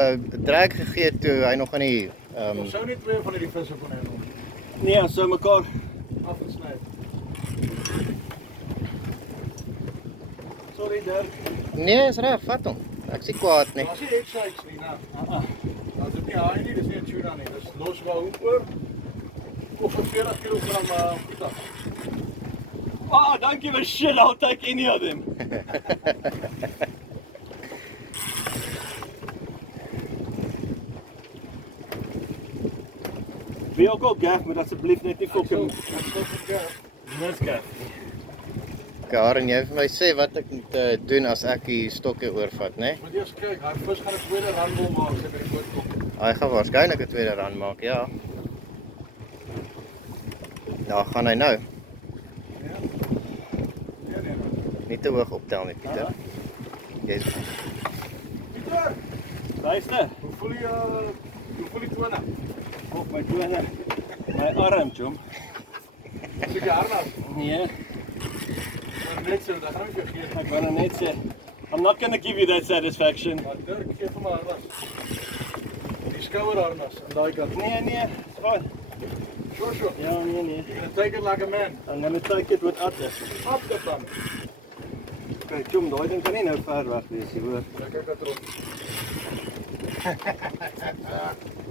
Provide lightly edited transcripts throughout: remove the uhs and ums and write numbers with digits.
Drek gegee toe hy nog aan die Ons sou nie twee van die visse kon hê. Nee, so mekaar Afgesny. sorry Dirk. Nee, is reg, vat hom. Ek sien kwaad nie. As jy het shakes nie, nou. Dat is nie haai nie, dis nie 'n tuna nie. Dis losbou oor. Of 40 kg pita. Oh, don't give a shit, I'll take any of them. Wie ook al gaff, maar asseblief net nie fucking mis gaff. Karen, jy vir my sê wat ek moet doen as ek die stokkie oorvat, né? Moet eers kyk, hy vis gaan 'n tweede randbol maak as hy by die boot kom. Hy gaan waarskynlik 'n tweede rand maak, ja. Daar gaan hy nou. Ja. Nee. Nie te hoog optel nie, Pieter. Jy's Pieter, Luister, hoe voel die tone? op my tone, my arm, chom. As ek harnas, Nee, dan net so, dan gaan ek jou gee. ek wou nou net sê, I'm not gonna give you that satisfaction. Maar Dirk, gee vir my harnas. Die skouerharnas aan daai kant. Nee, it's fine. Sure. Ja, nee. You're gonna take it like a man. I'm gonna take it with utter. Up the bum. Kijk, chom, daai ding kan nie nou ver weg wees, jy hoor. Ja, kyk wat erop.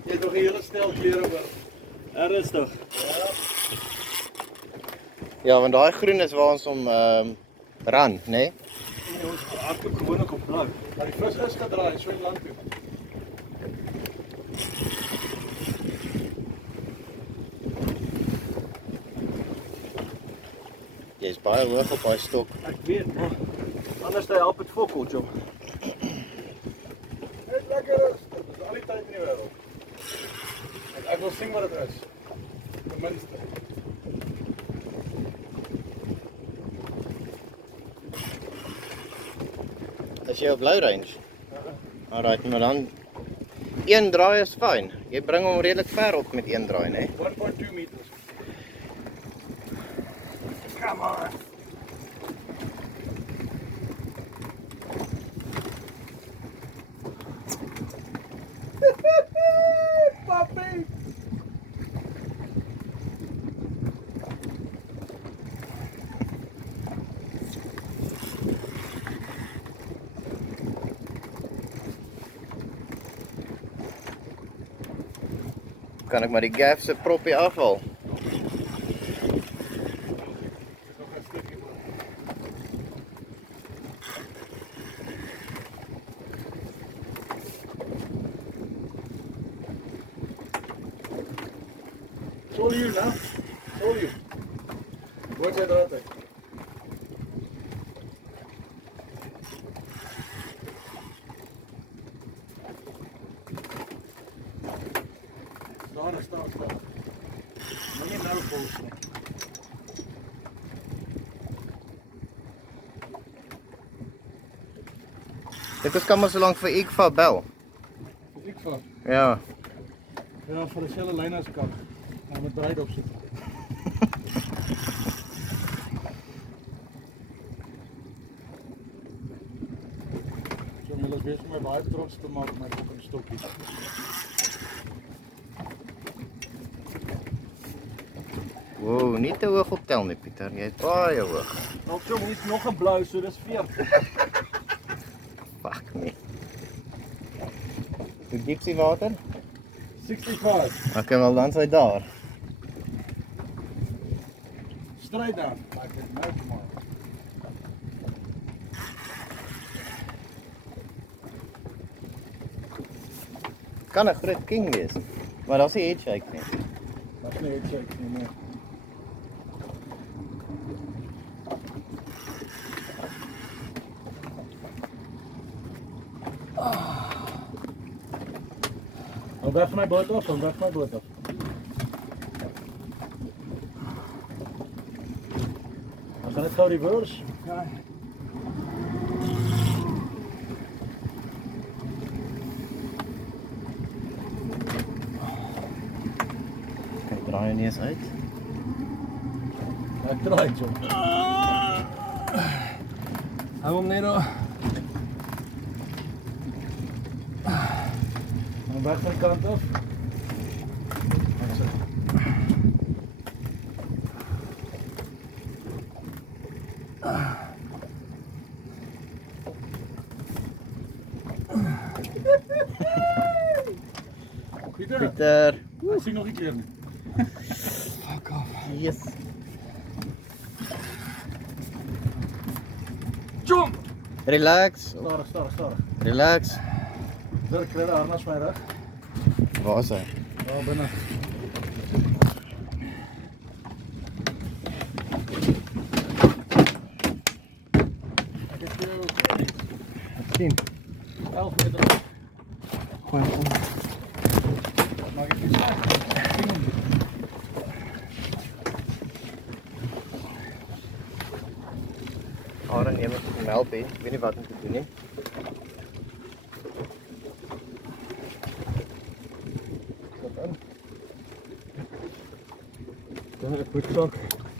Jy het nog 'n hele stel klere oor. Ernstig. Ja, want daai groen is waar ons om ran, né? Nee, ons hardloop gewoonlik op blou. Maar die vis is gedraai, so in land toe. Jy's baie hoog op daai stok. Ek weet, maar anders hy help dit fokol, chom. Net lekker is. Dit is al die tyd in die wêreld. Ek wil sien wat dit is. Ten minste. As jy op blou range. Alright, maar dan een draai is fyn. Jy bring hom redelik ver op met een draai, né? 1.2 meters. Come on. Papi! Kan ek maar die gaff se proppie afhaal? Sol you nou. Sol you. Wat jy daar uit? Staan. Moenie nou vols nie. Dit is kan maar so lank vir Ikva bel. Ek vat. Ja. Ja, vir 'n selle lyn as kan. Nou met breed opsit. So wil ek weer my baie trots te maak met my stokkies. Wow, nie te hoog optel nie, Pieter. Jy's baie hoog. Nou, chom, hier's nog 'n blou, so dis 40. Fuck me. Hoe diep is die water? 65. Okay, wel dan is hy daar. Straight down. Like it no tomorrow. Kan 'n groot king wees. Maar daar's nie head shake nie. Dat is nie head shake nie, nee. Hou weg van my boot af, hou weg van my boot af. Dan gaan dit gou reverse. Ja. Kyk, draai nie eens uit. Ek draai so. Hou hom net daar. Van weg van de kant af. Dat is het. Pieter, Pieter. ik zie nog iets keer. Fuck off. Yes. Jump! Relax. Starig, starig, starig. Relax. Zet ik de harnas mee weg. Waar is hy? Daar binnen. Ik heb jou 10. 11 meter. Gooi hem om. Dat mag ik niet zeggen. Aaron neem het om help, hè. Ik weet nie wat om te doen nie. Stop in. Dan heb ik zak.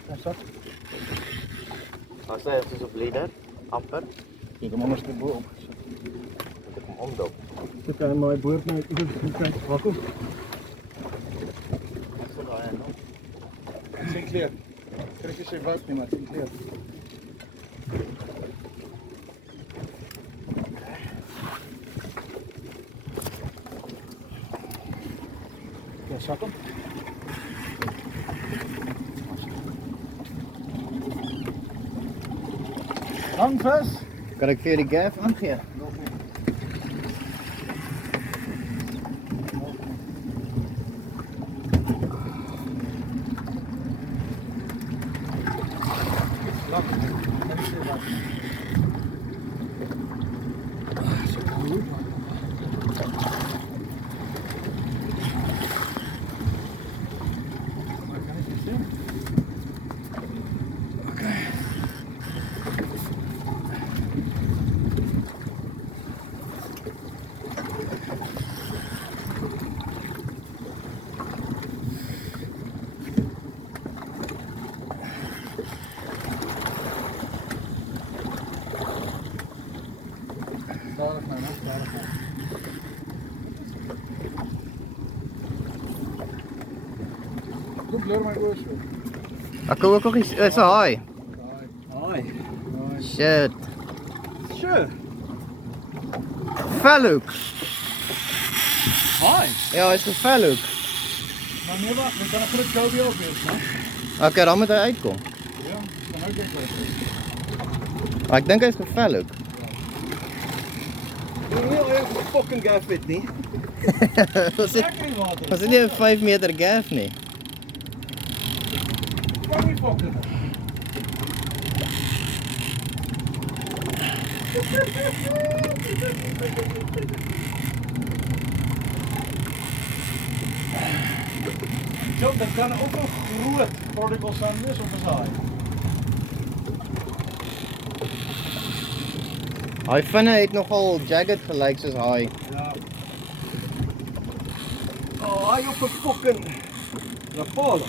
Ja, zat. As hy is soos op leader, amper. Kijk hem anders erboven. Moet ek hom omdop. Dan kan je mijn boord met een kant pakken. So daai en nou. Het is clear. Krijg je zijn woud niet, maar het is clear. Ja, zak hem. Hang vast. Kan ek vir jou die gaff aangee? Nog niet. Lak. En ik zie wat. Maar kan ik niet zien? Stadig nou, hè? Stadig nou. Doe kleur maar oors weer. Ek kom ook nog iets, is 'n haai. Hoi. Shit. Sure. Velhoek. Hoi. Ja, is 'n velhoek. Maar nee, wacht, we kan een groot koopje ook weer, hè? Okay, dan moet hy uitkom. Ja, dan ook weer kwijt. Maar ek dink hy's 'n velhoek. Nee, hij heeft een fucking gaff fit niet. Ons het Lekker in water. ons het nie 'n 5 meter gaff nie. Kom niet fokken. Zo, dat kan ook nog roet prodigal son is op een zaai. Hy vinne het nogal jagged gelyk soos haai. Ja, Oh, hij op een fucking Rapala.